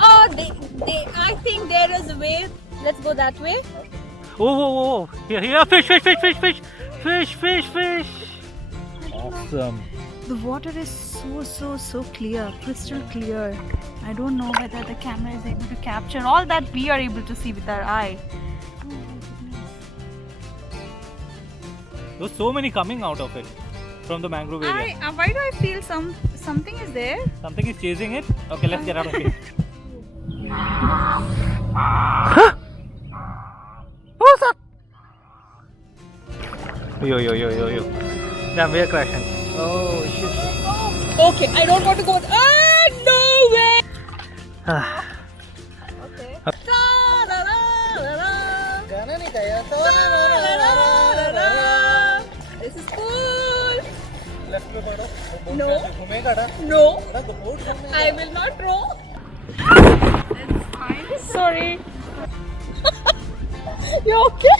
Oh, I think there is a way. Let's go that way. Oh. Here, fish. Awesome. The water is so clear, crystal clear. I don't know whether the camera is able to capture all that we are able to see with our eye. Oh my goodness. There's so many coming out of it from the mangrove area. Why do I feel something is there? Something is chasing it. Okay, let's get out of here. What's that? Yo. Damn, we are crashing. Oh shit. Okay, I don't want to go. No way! Okay. This is cool. No. I will not row. That's fine. Sorry. You okay?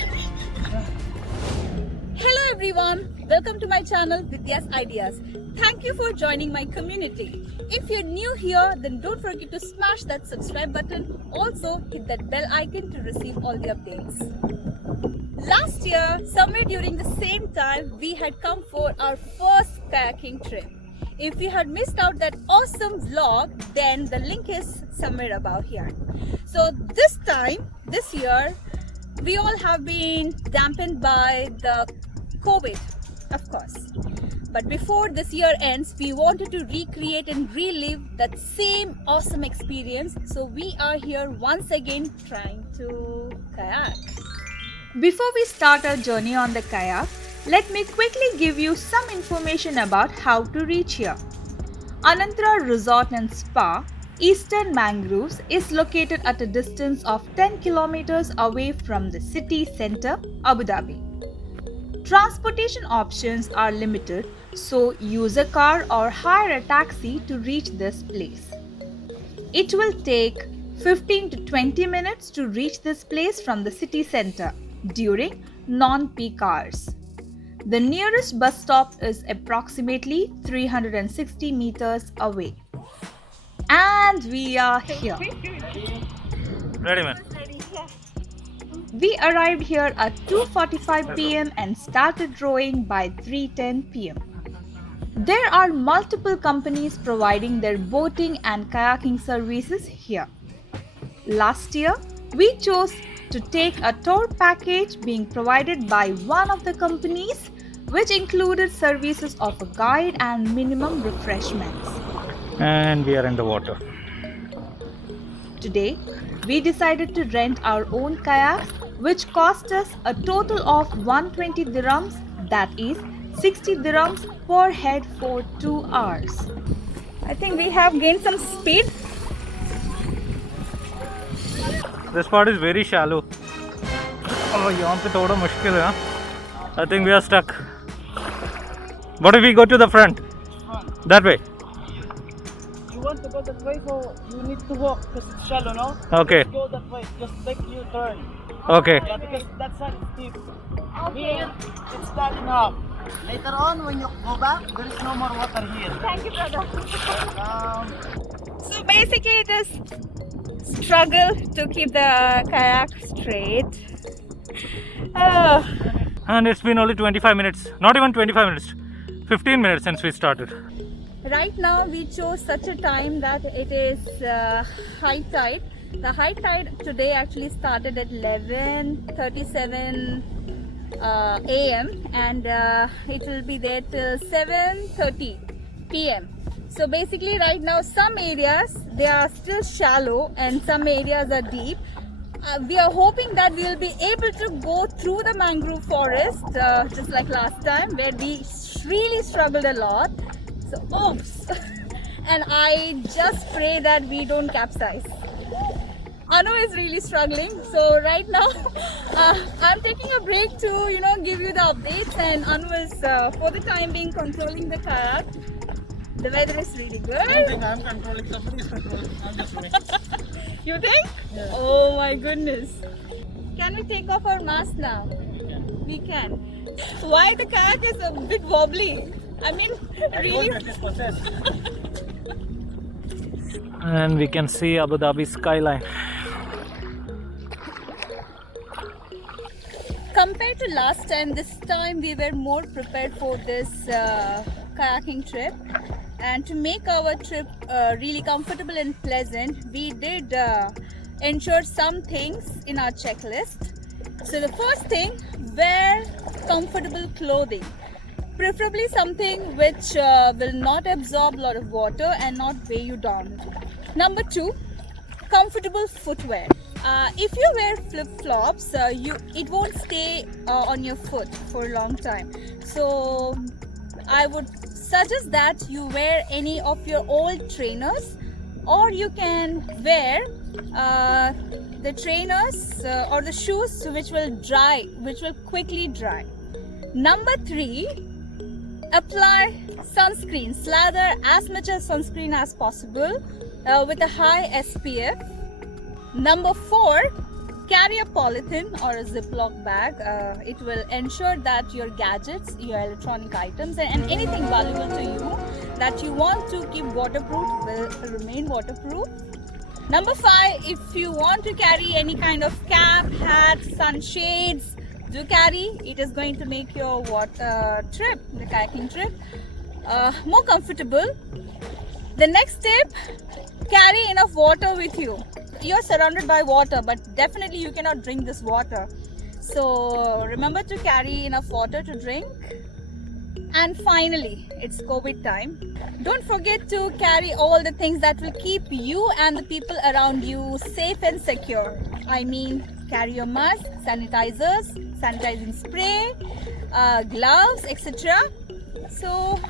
Hello everyone. Welcome to my channel VIDYA'S Ideas. Thank you for joining my community. If you're new here, then don't forget to smash that subscribe button. Also hit that bell icon to receive all the updates. Last year, somewhere during the same time, we had come for our first kayaking trip. If you had missed out that awesome vlog, then the link is somewhere above here. So this year, we all have been dampened by the COVID, of course. But before this year ends, we wanted to recreate and relive that same awesome experience. So we are here once again trying to kayak. Before we start our journey on the kayak, let me quickly give you some information about how to reach here. Anantara Resort and Spa, Eastern Mangroves is located at a distance of 10 kilometers away from the city center, Abu Dhabi. Transportation options are limited, so use a car or hire a taxi to reach this place. It will take 15 to 20 minutes to reach this place from the city center during non-peak hours. The nearest bus stop is approximately 360 meters away. And we are here. Ready, man. We arrived here at 2:45 p.m. and started rowing by 3:10 p.m. There are multiple companies providing their boating and kayaking services here. Last year, we chose to take a tour package being provided by one of the companies, which included services of a guide and minimum refreshments. And we are in the water. Today, we decided to rent our own kayaks, which cost us a total of 120 dirhams, that is 60 dirhams per head for 2 hours. I think we have gained some speed. This part is very shallow. Oh, यहाँ पे थोड़ा मुश्किल है. I think we are stuck. What if we go to the front? That way. You want to go that way, so you need to walk because it's shallow, no? Okay. Just go that way. Just make you turn. Okay. Yeah, because that side is steep. Here, it's not enough. Later on, when you go back, there is no more water here. Thank you, brother. Um, So basically, it is struggle to keep the kayak straight. And it's been only 25 minutes. Not even 25 minutes. 15 minutes since we started. Right now, we chose such a time that it is high tide. The high tide today actually started at 11:37 a.m. and it will be there till 7:30 p.m. So basically right now some areas they are still shallow and some areas are deep. We are hoping that we will be able to go through the mangrove forest just like last time where we really struggled a lot. So oops. And I just pray that we don't capsize. Anu is really struggling, so right now I'm taking a break to give you the updates, and Anu is for the time being controlling the kayak. The weather is really good. I think I'm controlling, somebody is controlling. I'm just doing. You think? Yeah. Oh my goodness. Can we take off our mask now? We can. Why the kayak is a bit wobbly? I mean, really. This process. And we can see Abu Dhabi skyline. Compared to last time, this time we were more prepared for this kayaking trip, and to make our trip really comfortable and pleasant, we did ensure some things in our checklist. So the first thing, wear comfortable clothing, preferably something which will not absorb a lot of water and not weigh you down. Number 2, comfortable footwear. If you wear flip-flops, it won't stay on your foot for a long time. So I would suggest that you wear any of your old trainers, or you can wear the trainers or the shoes which will quickly dry. Number 3, apply sunscreen. Slather as much as sunscreen as possible with a high SPF. Number 4, carry a polythene or a Ziploc bag. It will ensure that your gadgets, your electronic items, and anything valuable to you that you want to keep waterproof will remain waterproof. Number 5, if you want to carry any kind of cap, hat, sunshades, do carry. It is going to make your trip, the kayaking trip, more comfortable. The next tip, carry enough water with you. You're surrounded by water, but definitely you cannot drink this water. So remember to carry enough water to drink. And finally, it's COVID time. Don't forget to carry all the things that will keep you and the people around you safe and secure. I mean, carry your mask, sanitizers, sanitizing spray, gloves, etc. So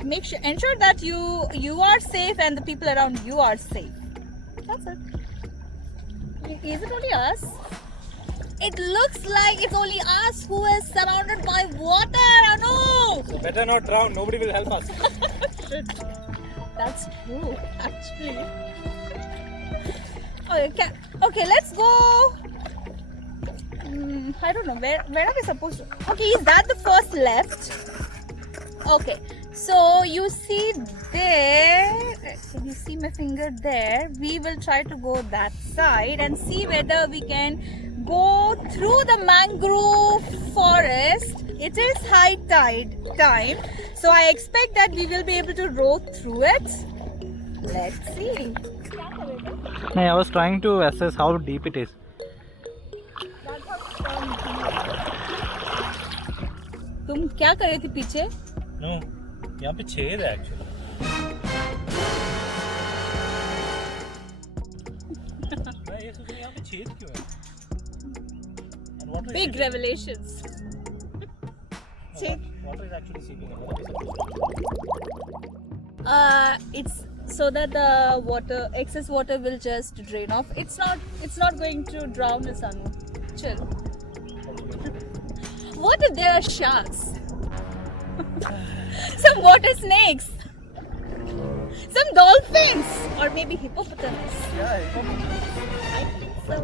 ensure that you are safe and the people around you are safe. That's it. Is it only us? It looks like it's only us who is surrounded by water. Oh no! So better not drown, nobody will help us. That's true, actually. Okay, let's go. I don't know, where are we supposed to? Okay, is that the first left? Okay, so you see there, can you see my finger there? We will try to go that side and see whether we can go through the mangrove forest. It is high tide time, so I expect that we will be able to row through it. Let's see. I was trying to assess how deep it is. तुम क्या कर रहे थे पीछे? No, यहाँ पे छेद है actually. मैं ये सोच रहा हूँ यहाँ पे छेद क्यों है? And water is Big seeping. revelations. Water is actually seeping. What are we supposed to do? It's so that the excess water will just drain off. It's not going to drown us, Anu. Chill. What if there are sharks? Some water snakes? Some dolphins? Or maybe hippopotamus? Yeah, I think so.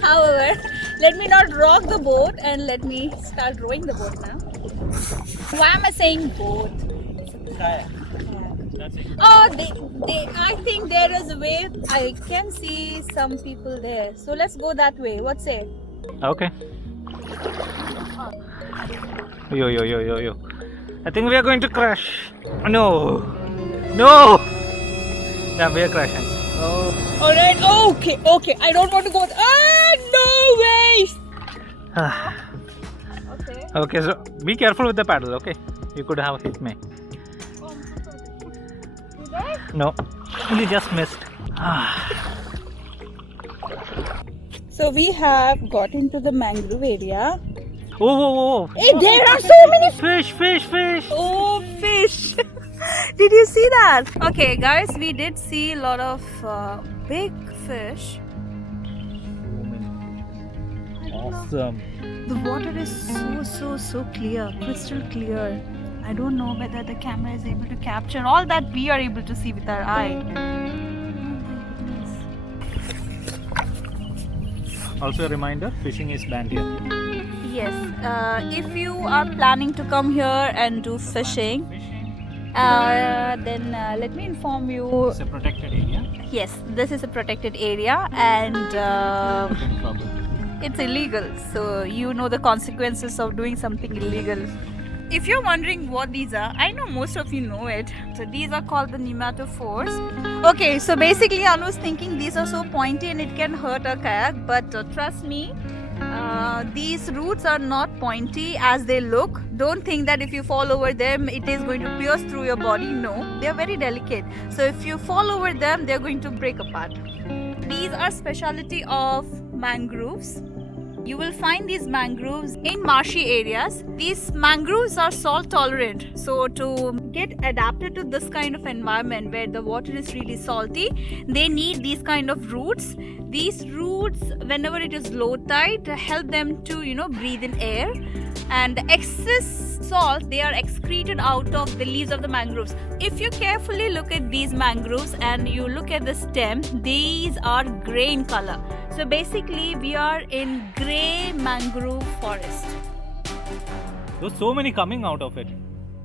However, let me not rock the boat and let me start rowing the boat now. Why am I saying boat? Kayak. That's it. Oh, I think there is a way. I can see some people there. So let's go that way. What say? Okay. Yo. I think we are going to crash. No. Yeah, we are crashing. Oh. Alright, okay. I don't want to go. No way! Okay, so be careful with the paddle, okay? You could have hit me. Oh, I'm so sorry. You there? No, you just missed. So we have got into the mangrove area. Oh. Hey, there are so many Fish. Oh, fish! Did you see that? Okay, guys, we did see a lot of big fish. Awesome. The water is so clear, crystal clear. I don't know whether the camera is able to capture all that we are able to see with our eye. Also a reminder, fishing is banned here. Yes, if you are planning to come here and do fishing, Then let me inform you. It's a protected area. Yes, this is a protected area and it's illegal. So you know the consequences of doing something illegal. If you're wondering what these are, I know most of you know it. So these are called the nematophores. Okay, so basically Anu's thinking these are so pointy and it can hurt a kayak, but trust me, these roots are not pointy as they look. Don't think that if you fall over them it is going to pierce through your body. No, they are very delicate. So if you fall over them, they are going to break apart. These are specialty of mangroves. You will find these mangroves in marshy areas. These mangroves are salt tolerant. So to get adapted to this kind of environment where the water is really salty, they need these kind of roots. These roots, whenever it is low tide, help them to breathe in air, and the excess salt they are excreted out of the leaves of the mangroves. If you carefully look at these mangroves and you look at the stem, these are grey in color. So basically we are in grey mangrove forest. There's so many coming out of it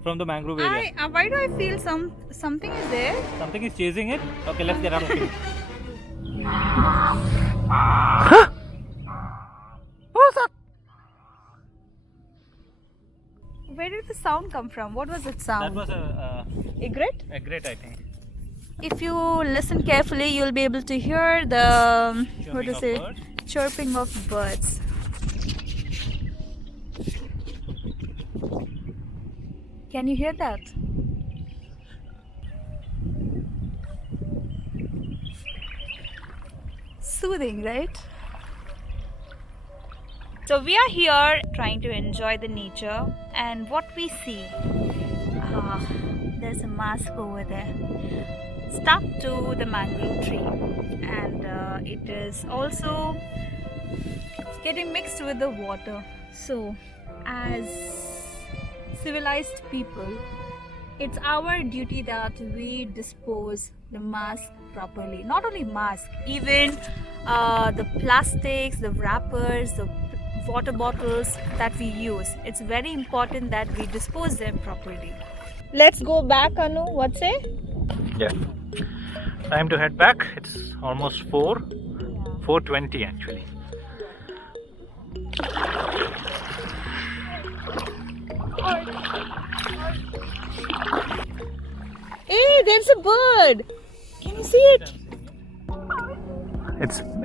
from the mangrove area. Why do I feel something is there? Something is chasing it. Okay, let's get out of it. What's that? Where did the sound come from? What was that sound? That was a egret? egret, I think. If you listen carefully, you'll be able to hear the chirping of birds. Can you hear that? Soothing, right? So we are here trying to enjoy the nature, and what we see, there's a mask over there stuck to the mangrove tree, and it is also getting mixed with the water. So as civilized people, it's our duty that we dispose the mask properly. Not only mask, even the plastics, the wrappers, the water bottles that we use. It's very important that we dispose them properly. Let's go back, Anu. What say? Yeah. Time to head back. It's almost 4:20 actually. Hey, there's a bird. Can you see it?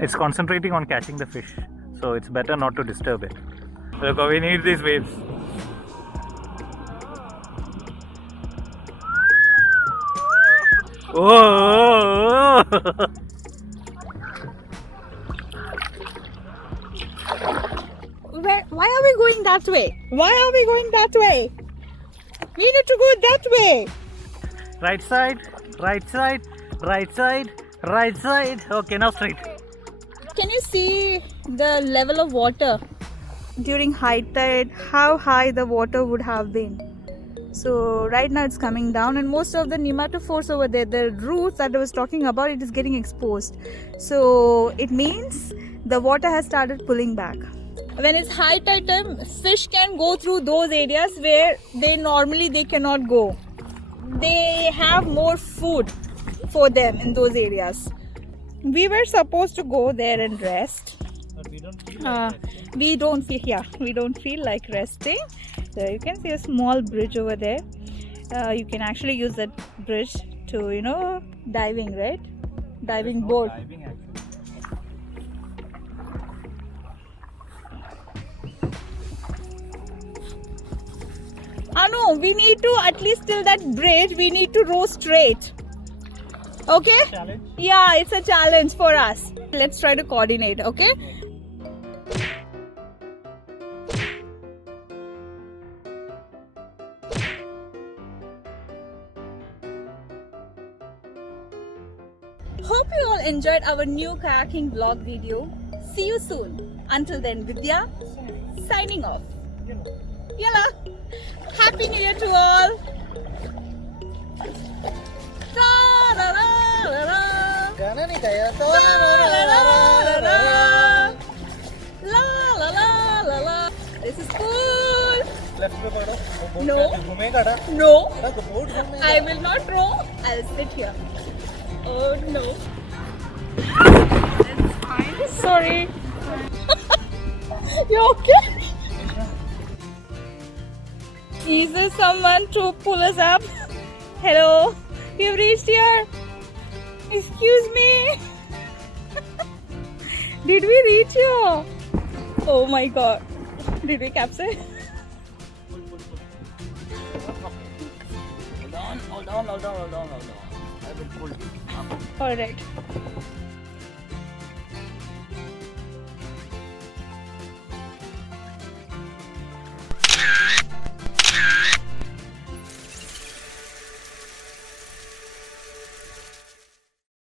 It's concentrating on catching the fish, so it's better not to disturb it. Look, we need these waves. Oh! Why are we going that way? Why are we going that way? We need to go that way. Right side, right side, right side, right side. Okay, now straight. Can you see the level of water during high tide? How high the water would have been? So right now it's coming down, and most of the nematophores over there, the roots that I was talking about, it is getting exposed. So it means the water has started pulling back. When it's high tide time, fish can go through those areas where they cannot go. They have more food for them in those areas. We were supposed to go there and rest. But we don't feel we don't feel like resting. So you can see a small bridge over there. You can actually use that bridge to diving, right? Diving board. Diving actually. No, we need to, at least till that bridge, we need to row straight. Okay? Challenge? Yeah, it's a challenge for us. Let's try to coordinate, okay? Hope you all enjoyed our new kayaking vlog video. See you soon. Until then, Vidya signing off. Yalla! Happy New Year to all! This is cool! Left में पकड़ो वो boat No. घूमेगा ना No, तो boat घूमेगा I will not row. I'll sit here. Oh no. Sorry. You okay? Is there someone to pull us up? Hello, we have reached here. Excuse me. Did we reach here? Oh my god. Did we capture? hold on I will pull you up. Alright.